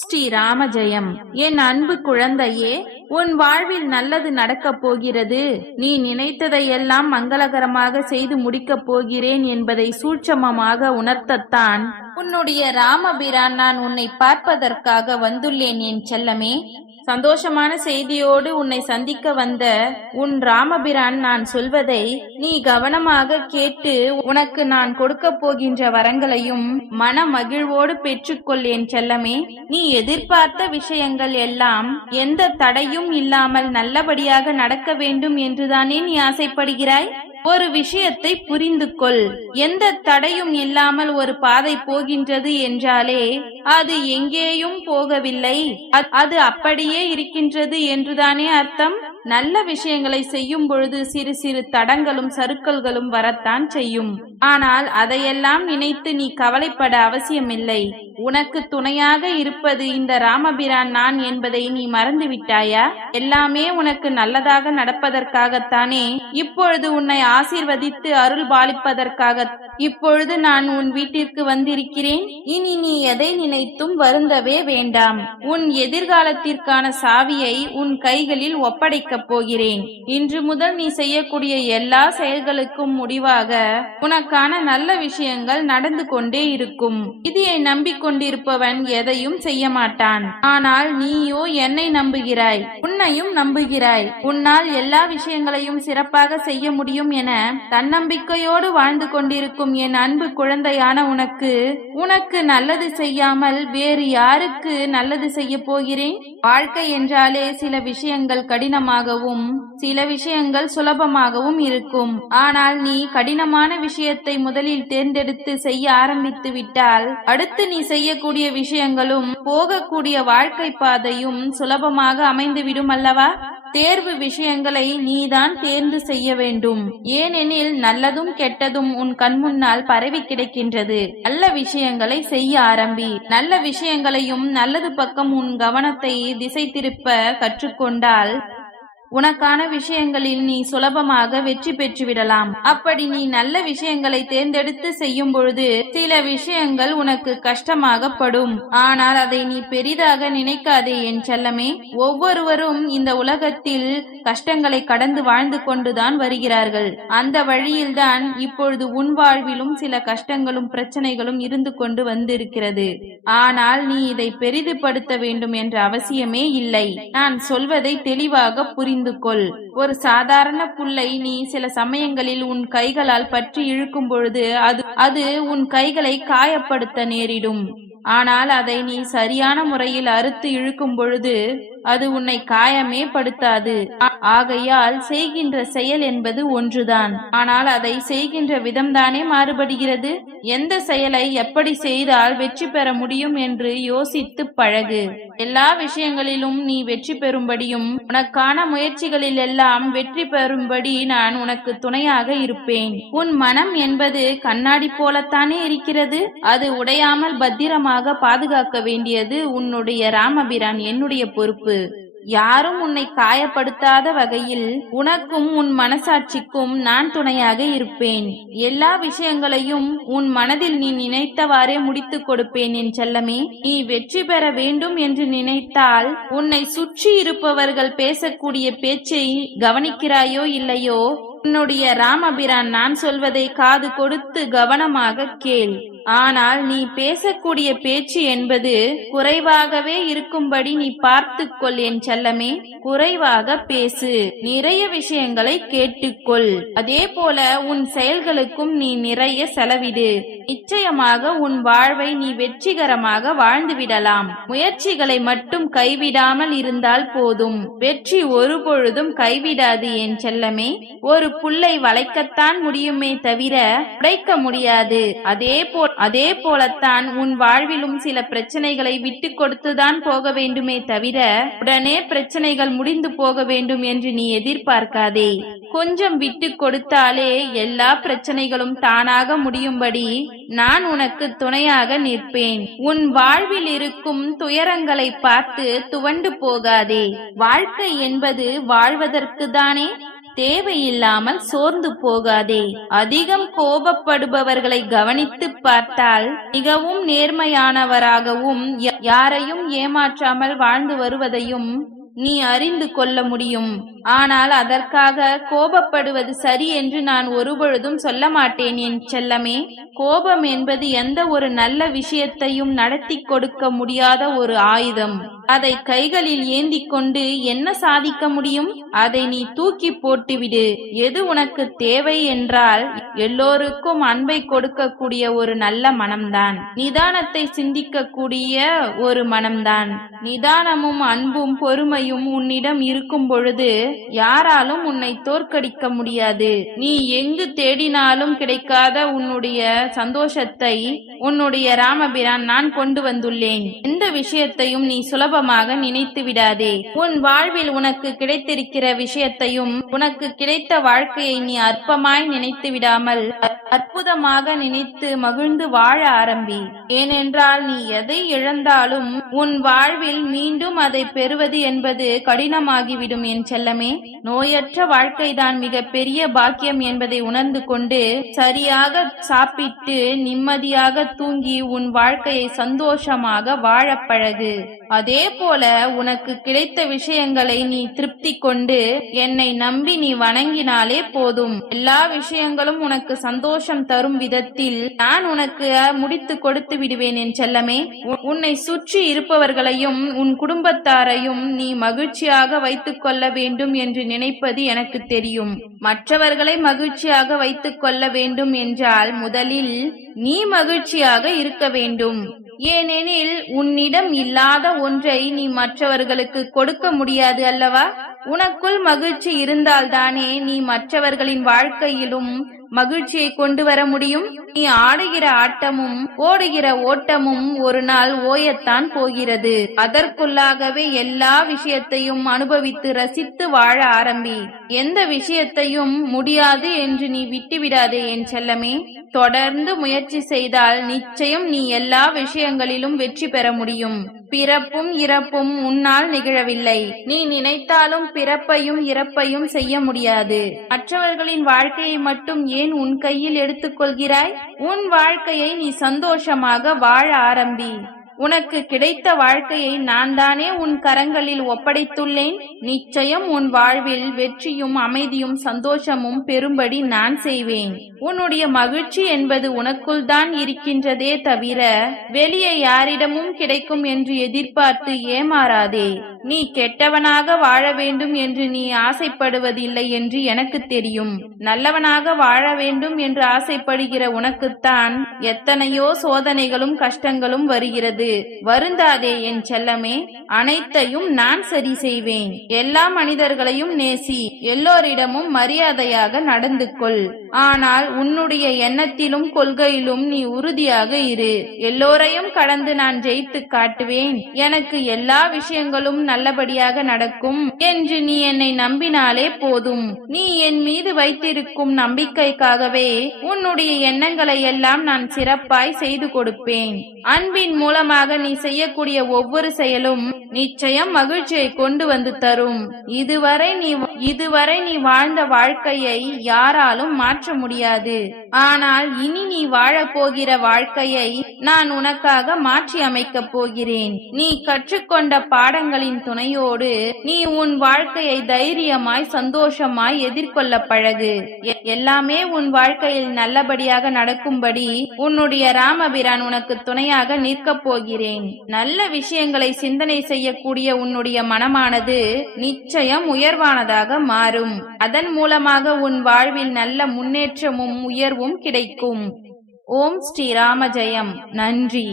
ஸ்ரீ ராமஜெயம். என் அன்பு குழந்தையே, உன் வாழ்வில் நல்லது நடக்கப் போகிறது. நீ நினைத்ததையெல்லாம் மங்களகரமாக செய்து முடிக்கப் போகிறேன் என்பதை சூட்சமமாக உணர்த்தத்தான் உன்னுடைய ராமபிரான் நான் உன்னை பார்ப்பதற்காக வந்துள்ளேன் என் செல்லமே. சந்தோஷமான செய்தியோடு உன்னை சந்திக்க வந்த உன் ராமபிரான் நான் சொல்வதை நீ கவனமாக கேட்டு உனக்கு நான் கொடுக்க போகின்ற வரங்களையும் மன மகிழ்வோடு பெற்றுக்கொள் என் செல்லமே. நீ எதிர்பார்த்த விஷயங்கள் எல்லாம் எந்த தடையும் இல்லாமல் நல்லபடியாக நடக்க வேண்டும் என்றுதானே நீ ஆசைப்படுகிறாய்? ஒரு விஷயத்தை புரிந்து கொள். எந்த தடையும் இல்லாமல் ஒரு பாதை போகின்றது என்றாலே அது எங்கேயும் போகவில்லை, அது அப்படியே இருக்கின்றது என்றுதானே அர்த்தம். நல்ல விஷயங்களை செய்யும் பொழுது சிறு சிறு தடங்களும் சறுக்கல்களும் வரத்தான் செய்யும். ஆனால் அதையெல்லாம் நினைத்து நீ கவலைப்பட அவசியமில்லை. உனக்கு துணையாக இருப்பது இந்த ராமபிரான் நான் என்பதை நீ மறந்து விட்டாயா? எல்லாமே உனக்கு நல்லதாக நடப்பதற்காகத்தானே இப்பொழுது உன்னை ஆசீர்வதித்து அருள் பாலிப்பதற்காக இப்பொழுது நான் உன் வீட்டிற்கு வந்திருக்கிறேன். இனி நீ எதை நினைத்தும் வருந்தவே வேண்டாம். உன் எதிர்காலத்திற்கான சாவியை உன் கைகளில் ஒப்படைக்கப் போகிறேன். இன்று முதல் நீ செய்யக்கூடிய எல்லா செயல்களுக்கும் முடிவாக உனக்கான நல்ல விஷயங்கள் நடந்து கொண்டே இருக்கும். இதை நம்பிக்கொண்டிருப்பவன் எதையும் செய்ய மாட்டான். ஆனால் நீயோ என்னை நம்புகிறாய், உன்னையும் நம்புகிறாய். உன்னால் எல்லா விஷயங்களையும் சிறப்பாக செய்ய முடியும் என தன்னம்பிக்கையோடு வாழ்ந்து கொண்டிருக்கும் என் அன்பு குழந்தையான உனக்கு நல்லது செய்யாமல் வேறு யாருக்கு நல்லது செய்ய போகிறேன்? வாழ்க்கை என்றாலே சில விஷயங்கள் கடினமாகவும் சில விஷயங்கள் சுலபமாகவும் இருக்கும். ஆனால் நீ கடினமான விஷயத்தை முதலில் தேர்ந்தெடுத்து செய்ய ஆரம்பித்து விட்டால் அடுத்து நீ செய்யக்கூடிய விஷயங்களும் போகக்கூடிய வாழ்க்கை பாதையும் சுலபமாக அமைந்துவிடும் அல்லவா? தேர்வு விஷயங்களை நீதான் தேர்ந்து செய்ய வேண்டும். ஏனெனில் நல்லதும் கெட்டதும் உன் கண்முன்னால் பரவி கிடக்கின்றது. நல்ல விஷயங்களை செய்ய ஆரம்பி. நல்ல விஷயங்களையும் நல்லது பக்கம் உன் கவனத்தை திசை திருப்ப கற்றுக்கொண்டால் உனக்கான விஷயங்களில் நீ சுலபமாக வெற்றி பெற்றுவிடலாம். அப்படி நீ நல்ல விஷயங்களை தேர்ந்தெடுத்து செய்யும் பொழுது சில விஷயங்கள் உனக்கு கஷ்டமாக படும். ஆனால் அதை நீ பெரிதாக நினைக்காதே என் செல்லமே. ஒவ்வொருவரும் இந்த உலகத்தில் கஷ்டங்களை கடந்து வாழ்ந்து கொண்டுதான் வருகிறார்கள். அந்த வழியில்தான் இப்பொழுது உன் வாழ்விலும் சில கஷ்டங்களும் பிரச்சனைகளும் இருந்து கொண்டு வந்திருக்கிறது. ஆனால் நீ இதை பெரிதுபடுத்த வேண்டும் என்ற அவசியமே இல்லை. நான் சொல்வதை தெளிவாக புரிந்து கொள். ஒரு சாதாரண புல்லை நீ சில சமயங்களில் உன் கைகளால் பற்றி இழுக்கும் பொழுது அது உன் கைகளை காயப்படுத்த நேரிடும். ஆனால் அதை நீ சரியான முறையில் அறுத்து இழுக்கும் பொழுது அது உன்னை காயமே படுத்தாது. ஆகையால் செய்கின்ற செயல் என்பது ஒன்றுதான். ஆனால் அதை செய்கின்ற விதம்தானே மாறுபடுகிறது. எந்த செயலை எப்படி செய்தால் வெற்றி பெற முடியும் என்று யோசித்து பழகு. எல்லா விஷயங்களிலும் நீ வெற்றி பெறும்படியும் உனக்கான முயற்சிகளில் எல்லாம் வெற்றி பெறும்படி நான் உனக்கு துணையாக இருப்பேன். உன் மனம் என்பது கண்ணாடி போலத்தானே இருக்கிறது. அது உடையாமல் பத்திரமாக பாதுகாக்க வேண்டியது உன்னுடைய ராமபிரான் என்னுடைய பொறுப்பு. யாரும் உன்னை காயப்படுத்தாத வகையில் உனக்கும் உன் மனசாட்சிக்கும் நான் துணையாக இருப்பேன். எல்லா விஷயங்களையும் உன் மனதில் நீ நினைத்தவாறே முடித்து கொடுப்பேன் என் செல்லமே. நீ வெற்றி பெற வேண்டும் என்று நினைத்தால் உன்னை சுற்றி இருப்பவர்கள் பேசக்கூடிய பேச்சை கவனிக்கிறாயோ இல்லையோ, உன்னுடைய ராமபிரான் நான் சொல்வதை காது கொடுத்து கவனமாக கேள். ஆனால் நீ பேசக்கூடிய பேச்சு என்பது குறைவாகவே இருக்கும்படி நீ பார்த்துக்கொள் என் செல்லமே. குறைவாக பேசு, நிறைய விஷயங்களை கேட்டுக்கொள். அதே போல உன் செயல்களுக்கும் நீ நிறைய செலவிடு. நிச்சயமாக உன் வாழ்வை நீ வெற்றிகரமாக வாழ்ந்து விடலாம். முயற்சிகளை மட்டும் கைவிடாமல் இருந்தால் போதும். வெற்றி ஒருபொழுதும் கைவிடாது என் செல்லமே. ஒரு புல்லை வளைக்கத்தான் முடியுமே தவிர உடைக்க முடியாது. அதே போலத்தான் உன் வாழ்விலும் சில பிரச்சனைகளை விட்டு கொடுத்துதான் போக வேண்டுமே தவிர உடனே பிரச்சனைகள் முடிந்து போக வேண்டும் என்று நீ எதிர்பார்க்காதே. கொஞ்சம் விட்டு கொடுத்தாலே எல்லா பிரச்சனைகளும் தானாக முடியும்படி நான் உனக்கு துணையாக நிற்பேன். உன் வாழ்வில் இருக்கும் துயரங்களை பார்த்து துவண்டு போகாதே. வாழ்க்கை என்பது வாழ்வதற்கு தானே. தேவையில்லாமல் சோர்ந்து போகாதே. அதிகம் கோபப்படுபவர்களை கவனித்து பார்த்தால் மிகவும் நேர்மையானவராகவும் யாரையும் ஏமாற்றாமல் வாழ்ந்து வருவதையும் நீ அறிந்து கொள்ள முடியும். ஆனால் அதற்காக கோபப்படுவது சரி என்று நான் ஒருபொழுதும் சொல்ல மாட்டேன் என் செல்லமே. கோபம் என்பது எந்த ஒரு நல்ல விஷயத்தையும் நடத்தி கொடுக்க முடியாத ஒரு ஆயுதம். அதை கைகளில் ஏந்தி கொண்டு என்ன சாதிக்க முடியும்? அதை நீ தூக்கி போட்டுவிடு. எது உனக்கு தேவை என்றால் எல்லோருக்கும் அன்பை கொடுக்கக்கூடிய ஒரு நல்ல மனம்தான், நிதானத்தை சிந்திக்கக்கூடிய ஒரு மனம்தான். நிதானமும் அன்பும் பொறுமையும் உன்னிடம் இருக்கும் பொழுது யாராலும் உன்னை தோற்கடிக்க முடியாது. நீ எங்கு தேடினாலும் கிடைக்காத உன்னுடைய சந்தோஷத்தை உன்னுடைய ராமபிரான் நான் கொண்டு வந்துள்ளேன். எந்த விஷயத்தையும் நீ சுலபமாக நினைத்து விடாதே. உன் வாழ்வில் உனக்கு கிடைத்திருக்கிற விஷயத்தையும் உனக்கு கிடைத்த வாழ்க்கையை நீ அற்பமாய் நினைத்து விடாமல் அற்புதமாக நினைத்து மகிழ்ந்து வாழ ஆரம்பி. ஏனென்றால் நீ எதை இழந்தாலும் உன் வாழ்வில் மீண்டும் அதை பெறுவது என்பது கடினமாகிவிடும் என் செல்லமே. நோயற்ற வாழ்க்கைதான் மிக பெரிய பாக்கியம் என்பதை உணர்ந்து கொண்டு சரியாக சாப்பிட்டு நிம்மதியாக தூங்கி உன் வாழ்க்கையை சந்தோஷமாக வாழ பழகு. அதே போல உனக்கு கிடைத்த விஷயங்களை நீ திருப்தி கொண்டு என்னை நம்பி நீ வணங்கினாலே போதும். எல்லா விஷயங்களும் உனக்கு சந்தோஷம் தரும் விதத்தில் நான் உனக்கு முடித்து கொடுத்து விடுவேன் என் செல்லமே. உன்னை சுற்றி இருப்பவர்களையும் உன் குடும்பத்தாரையும் நீ மகிழ்ச்சியாக வைத்துக் கொள்ள வேண்டும் என்று நினைப்பது எனக்கு தெரியும். மற்றவர்களை மகிழ்ச்சியாக வைத்துக் கொள்ள வேண்டும் என்றால் முதலில் நீ மகிழ்ச்சியாக இருக்க வேண்டும். ஏனெனில் உன்னிடம் இல்லாத ஒன்றை நீ மற்றவர்களுக்கு கொடுக்க முடியாது அல்லவா? உனக்குள் மகிழ்ச்சி இருந்தால்தானே நீ மற்றவர்களின் வாழ்க்கையிலும் மகிழ்ச்சியை கொண்டு வர முடியும். நீ ஆடுகிற ஆட்டமும் ஓடுகிற ஓட்டமும் ஒரு நாள் ஓயத்தான் போகிறது. அதற்குள்ளாகவே எல்லா விஷயத்தையும் அனுபவித்து ரசித்து வாழ ஆரம்பி. எந்த விஷயத்தையும் முடியாது என்று நீ விட்டுவிடாதே என் செல்லமே. தொடர்ந்து முயற்சி செய்தால் நிச்சயம் நீ எல்லா விஷயங்களிலும் வெற்றி பெற முடியும். பிறப்பும் இறப்பும் உன்னால் நிகழவில்லை. நீ நினைத்தாலும் பிறப்பையும் இறப்பையும் செய்ய முடியாது. மற்றவர்களின் வாழ்க்கையை மட்டும் ஏன் உன் கையில் எடுத்துக்கொள்கிறாய்? உன் வாழ்க்கையை நீ சந்தோஷமாக வாழ ஆரம்பி. உனக்கு கிடைத்த வாழ்க்கையை நான் தானே உன் கரங்களில் ஒப்படைத்துள்ளேன். நிச்சயம் உன் வாழ்வில் வெற்றியும் அமைதியும் சந்தோஷமும் பெறும்படி நான் செய்வேன். உன்னுடைய மகிழ்ச்சி என்பது உனக்குள் தான் இருக்கின்றதே தவிர வெளியே யாரிடமும் கிடைக்கும் என்று எதிர்பார்த்து ஏமாறாதே. நீ கெட்டவனாக வாழ வேண்டும் என்று நீ ஆசைப்படுவதில்லை என்று எனக்கு தெரியும். நல்லவனாக வாழ வேண்டும் என்று ஆசைப்படுகிற உனக்குத்தான் எத்தனையோ சோதனைகளும் கஷ்டங்களும் வருகிறது. வருந்தாதே என் செல்லமே. அனைத்தையும் நான் சரி செய்வேன். எல்லா மனிதர்களையும் நேசி, எல்லோரிடமும் மரியாதையாக நடந்து கொள். ஆனால் உன்னுடைய எண்ணத்திலும் கொள்கையிலும் நீ உறுதியாக இரு. எல்லோரையும் கடந்து நான் ஜெயித்து காட்டுவேன். எனக்கு எல்லா விஷயங்களும் நல்லபடியாக நடக்கும் என்று நீ என்னை நம்பினாலே போதும். நீ என் மீது வைத்திருக்கும் நம்பிக்கைக்காகவே உன்னுடைய எண்ணங்களை எல்லாம் நான் சிறப்பாய் செய்து கொடுப்பேன். அன்பின் மூலமாக நீ செய்யக்கூடிய ஒவ்வொரு செயலும் நிச்சயம் மகிழ்ச்சியை கொண்டு வந்து தரும். இதுவரை நீ வாழ்ந்த வாழ்க்கையை யாராலும் மாற்ற முடியாது. ஆனால் இனி நீ வாழப்போகிற வாழ்க்கையை நான் உனக்காக மாற்றி அமைக்கப் போகிறேன். நீ கற்றுக்கொண்ட பாடங்களின் துணையோடு நீ உன் வாழ்க்கையை தைரியமாய் சந்தோஷமாய் எதிர்கொள்ள பழகு. எல்லாமே உன் வாழ்க்கையில் நல்லபடியாக நடக்கும்படி உன்னுடைய ராமபிரான் உனக்கு துணையாக நிற்கப் போகிறேன். நல்ல விஷயங்களை சிந்தனை செய்யக்கூடிய உன்னுடைய மனமானது நிச்சயம் உயர்வானதாக மாறும். அதன் மூலமாக உன் வாழ்வில் நல்ல முன்னேற்றமும் உயர்வும் கிடைக்கும். ஓம் ஸ்ரீ ராம ஜெயம். நன்றி.